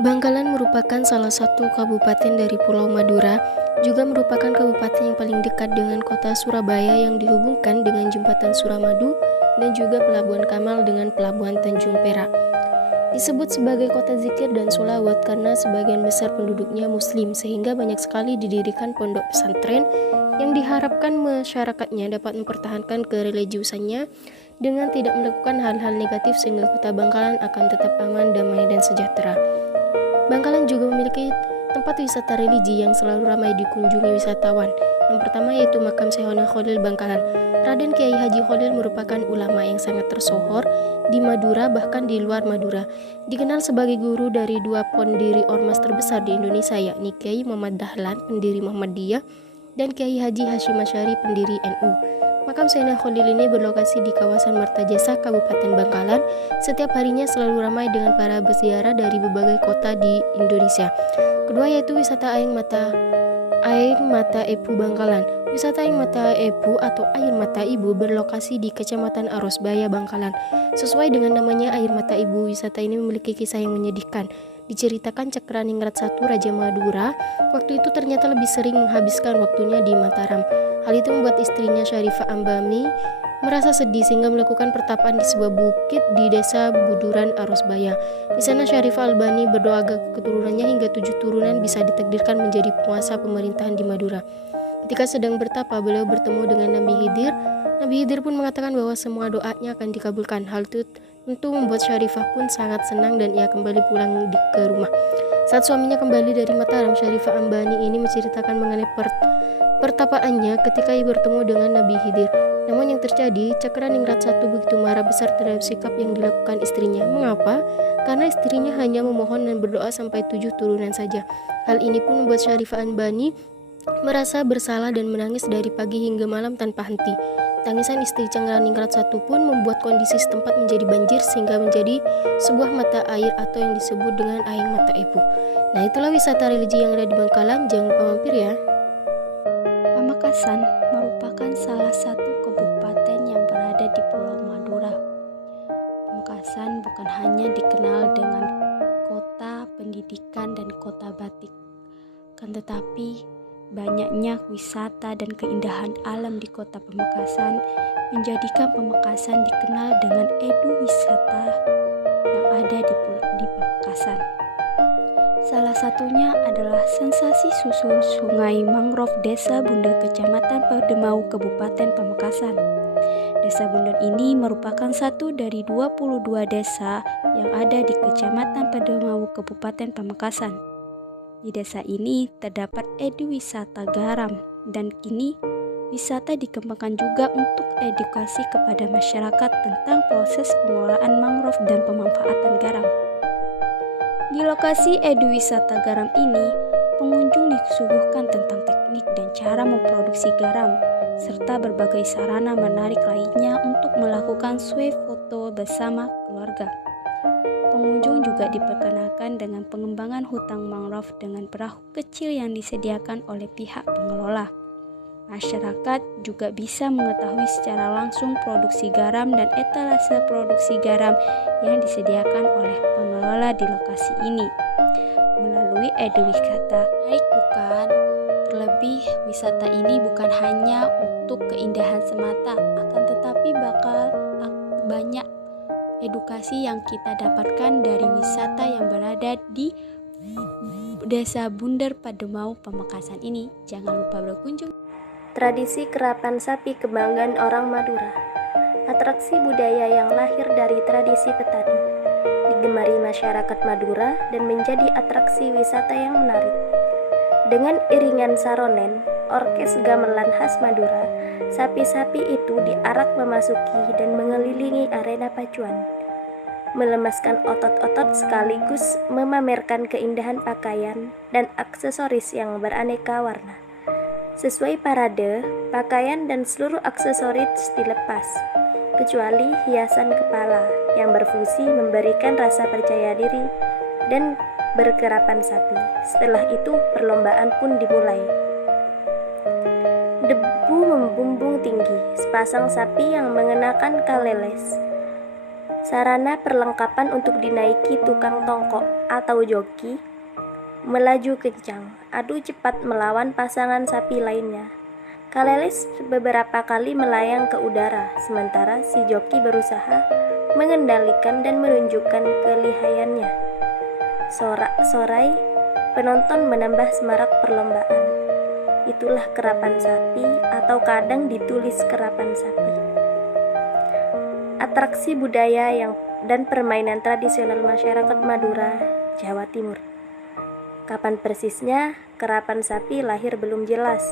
Bangkalan merupakan salah satu kabupaten dari Pulau Madura, juga merupakan kabupaten yang paling dekat dengan kota Surabaya yang dihubungkan dengan jembatan Suramadu dan juga Pelabuhan Kamal dengan Pelabuhan Tanjung Perak. Disebut sebagai kota zikir dan sholawat karena sebagian besar penduduknya muslim sehingga banyak sekali didirikan pondok pesantren yang diharapkan masyarakatnya dapat mempertahankan kereligiusannya dengan tidak melakukan hal-hal negatif sehingga kota Bangkalan akan tetap aman, damai, dan sejahtera. Bangkalan juga memiliki tempat wisata religi yang selalu ramai dikunjungi wisatawan. Yang pertama yaitu makam Syekhona Khalil Bangkalan. Raden Kiai Haji Khalil merupakan ulama yang sangat tersohor di Madura bahkan di luar Madura. Dikenal sebagai guru dari dua pendiri ormas terbesar di Indonesia yakni Kiai Muhammad Dahlan, pendiri Muhammadiyah, dan Kiai Haji Hashim Asy'ari, pendiri NU. Makam Syekhona Khalil ini berlokasi di kawasan Martajasa, Kabupaten Bangkalan. Setiap harinya selalu ramai dengan para berziarah dari berbagai kota di Indonesia. Kedua yaitu wisata Aing Mata Epu Bangkalan. Wisata Aing Mata Epu atau Air Mata Ibu berlokasi di Kecamatan Arosbaya, Bangkalan. Sesuai dengan namanya Air Mata Ibu, wisata ini memiliki kisah yang menyedihkan. Diceritakan Cakraningrat I Raja Madura waktu itu ternyata lebih sering menghabiskan waktunya di Mataram. Hal itu membuat istrinya Syarifah Ambami merasa sedih sehingga melakukan pertapaan di sebuah bukit di desa Buduran Arosbaya. Di sana Syarifah Albani berdoa agar keturunannya hingga 7 turunan bisa ditakdirkan menjadi penguasa pemerintahan di Madura. Ketika sedang bertapa, beliau bertemu dengan Nabi Khidir. Nabi Khidir pun mengatakan bahwa semua doanya akan dikabulkan. Hal itu tentu membuat Syarifah pun sangat senang dan ia kembali pulang ke rumah. Saat suaminya kembali dari Mataram, Syarifah Ambani ini menceritakan mengenai pertapaannya ketika ia bertemu dengan Nabi Khidir. Namun yang terjadi, Cakraningrat I begitu marah besar terhadap sikap yang dilakukan istrinya. Mengapa? Karena istrinya hanya memohon dan berdoa sampai 7 turunan saja. Hal ini pun membuat Syarifah Ambani merasa bersalah dan menangis dari pagi hingga malam tanpa henti. Tangisan istri Cakraningrat I pun membuat kondisi setempat menjadi banjir sehingga menjadi sebuah mata air atau yang disebut dengan Aing Mata Epu. Nah, itulah wisata religi yang ada di Bangkalan. Jangan lupa mampir ya. Pamekasan merupakan salah satu kabupaten yang berada di Pulau Madura. Pamekasan bukan hanya dikenal dengan kota pendidikan dan kota batik, kan tetapi banyaknya wisata dan keindahan alam di kota Pamekasan menjadikan Pamekasan dikenal dengan edu-wisata yang ada di Pamekasan. Salah satunya adalah sensasi susul Sungai Mangrove Desa Bunder Kecamatan Pademau Kabupaten Pamekasan. Desa Bunder ini merupakan satu dari 22 desa yang ada di Kecamatan Pademau Kabupaten Pamekasan. Di desa ini terdapat edu-wisata garam dan kini wisata dikembangkan juga untuk edukasi kepada masyarakat tentang proses pengelolaan mangrove dan pemanfaatan garam. Di lokasi edu-wisata garam ini, pengunjung disuguhkan tentang teknik dan cara memproduksi garam, serta berbagai sarana menarik lainnya untuk melakukan swafoto bersama keluarga. Pengunjung juga diperkenalkan dengan pengembangan hutan mangrove dengan perahu kecil yang disediakan oleh pihak pengelola. Masyarakat juga bisa mengetahui secara langsung produksi garam dan etalase produksi garam yang disediakan oleh pengelola di lokasi ini melalui edu-wisata. Menarik bukan? Terlebih wisata ini bukan hanya untuk keindahan semata, akan tetapi bakal banyak edukasi yang kita dapatkan dari wisata yang berada di Desa Bunder Pademau Pamekasan ini. Jangan lupa berkunjung. Tradisi kerapan sapi kebanggaan orang Madura, atraksi budaya yang lahir dari tradisi petani, digemari masyarakat Madura dan menjadi atraksi wisata yang menarik. Dengan iringan saronen, orkes gamelan khas Madura, sapi-sapi itu diarak memasuki dan mengelilingi arena pacuan, melemaskan otot-otot sekaligus memamerkan keindahan pakaian dan aksesoris yang beraneka warna. Sesuai parade, pakaian dan seluruh aksesoris dilepas, kecuali hiasan kepala yang berfungsi memberikan rasa percaya diri dan berkerapan sapi. Setelah itu, perlombaan pun dimulai. Debu membumbung tinggi, sepasang sapi yang mengenakan kaleles Sarana perlengkapan untuk dinaiki tukang tongkok atau joki melaju kencang, adu cepat melawan pasangan sapi lainnya. Kaleles beberapa kali melayang ke udara, sementara si joki berusaha mengendalikan dan menunjukkan kelihayannya. Sorak-sorai penonton menambah semarak perlombaan. Itulah kerapan sapi atau kadang ditulis kerapan sapi. Atraksi budaya dan permainan tradisional masyarakat Madura, Jawa Timur. Kapan persisnya kerapan sapi lahir belum jelas.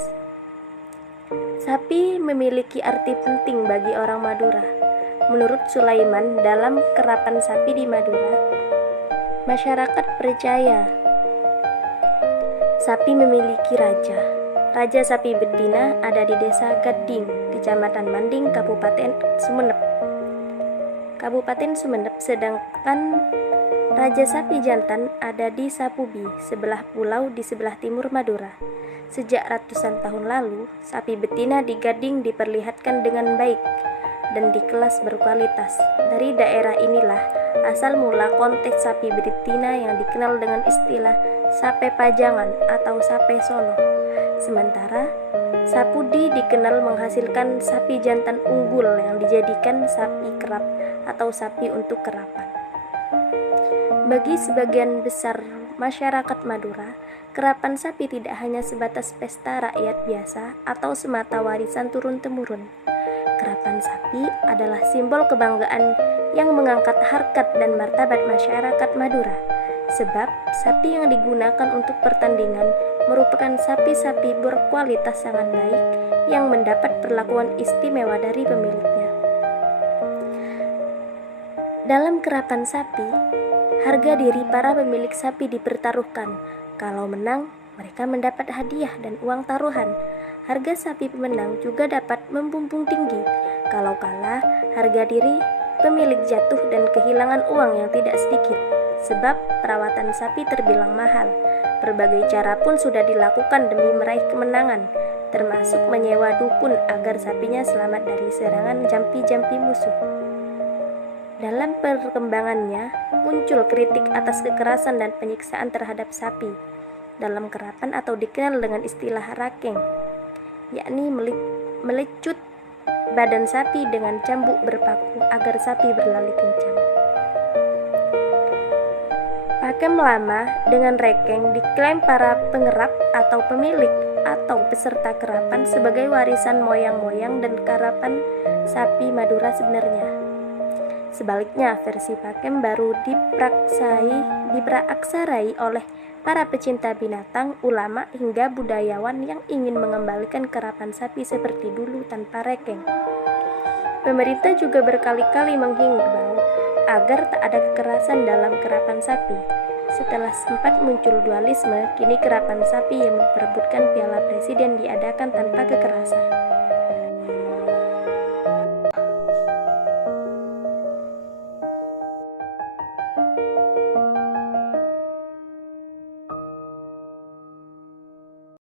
Sapi memiliki arti penting bagi orang Madura. Menurut Sulaiman, dalam kerapan sapi di Madura, masyarakat percaya sapi memiliki raja. Raja sapi betina ada di desa Gading, Kecamatan Manding, Kabupaten Sumeneb, sedangkan raja sapi jantan ada di Sapubi, sebelah pulau di sebelah timur Madura. Sejak ratusan tahun lalu, sapi betina di Gading diperlihatkan dengan baik dan di kelas berkualitas. Dari daerah inilah asal mula konteks sapi betina yang dikenal dengan istilah sape pajangan atau sape solo. Sementara Sapudi dikenal menghasilkan sapi jantan unggul yang dijadikan sapi kerap atau sapi untuk kerapan. Bagi sebagian besar masyarakat Madura, kerapan sapi tidak hanya sebatas pesta rakyat biasa atau semata warisan turun-temurun. Kerapan sapi adalah simbol kebanggaan yang mengangkat harkat dan martabat masyarakat Madura. Sebab sapi yang digunakan untuk pertandingan merupakan sapi-sapi berkualitas sangat baik yang mendapat perlakuan istimewa dari pemiliknya. Dalam kerapan sapi, harga diri para pemilik sapi dipertaruhkan. Kalau menang, mereka mendapat hadiah dan uang taruhan. Harga sapi pemenang juga dapat membumbung tinggi. Kalau kalah, harga diri pemilik jatuh dan kehilangan uang yang tidak sedikit. Sebab perawatan sapi terbilang mahal. Berbagai cara pun sudah dilakukan demi meraih kemenangan, termasuk menyewa dukun agar sapinya selamat dari serangan jampi-jampi musuh. Dalam perkembangannya, muncul kritik atas kekerasan dan penyiksaan terhadap sapi dalam kerapan atau dikenal dengan istilah rakeng, yakni melecut badan sapi dengan cambuk berpaku agar sapi berlari kencang. Pakem lama dengan rekeng diklaim para pengerap atau pemilik atau peserta kerapan sebagai warisan moyang-moyang dan karapan sapi Madura sebenarnya. Sebaliknya, versi pakem baru dipraaksarai oleh para pecinta binatang, ulama, hingga budayawan yang ingin mengembalikan kerapan sapi seperti dulu tanpa rekeng. Pemerintah juga berkali-kali menghimbau agar tak ada kekerasan dalam kerapan sapi. Setelah sempat muncul dualisme, kini kerapan sapi yang memperebutkan piala presiden diadakan tanpa kekerasan.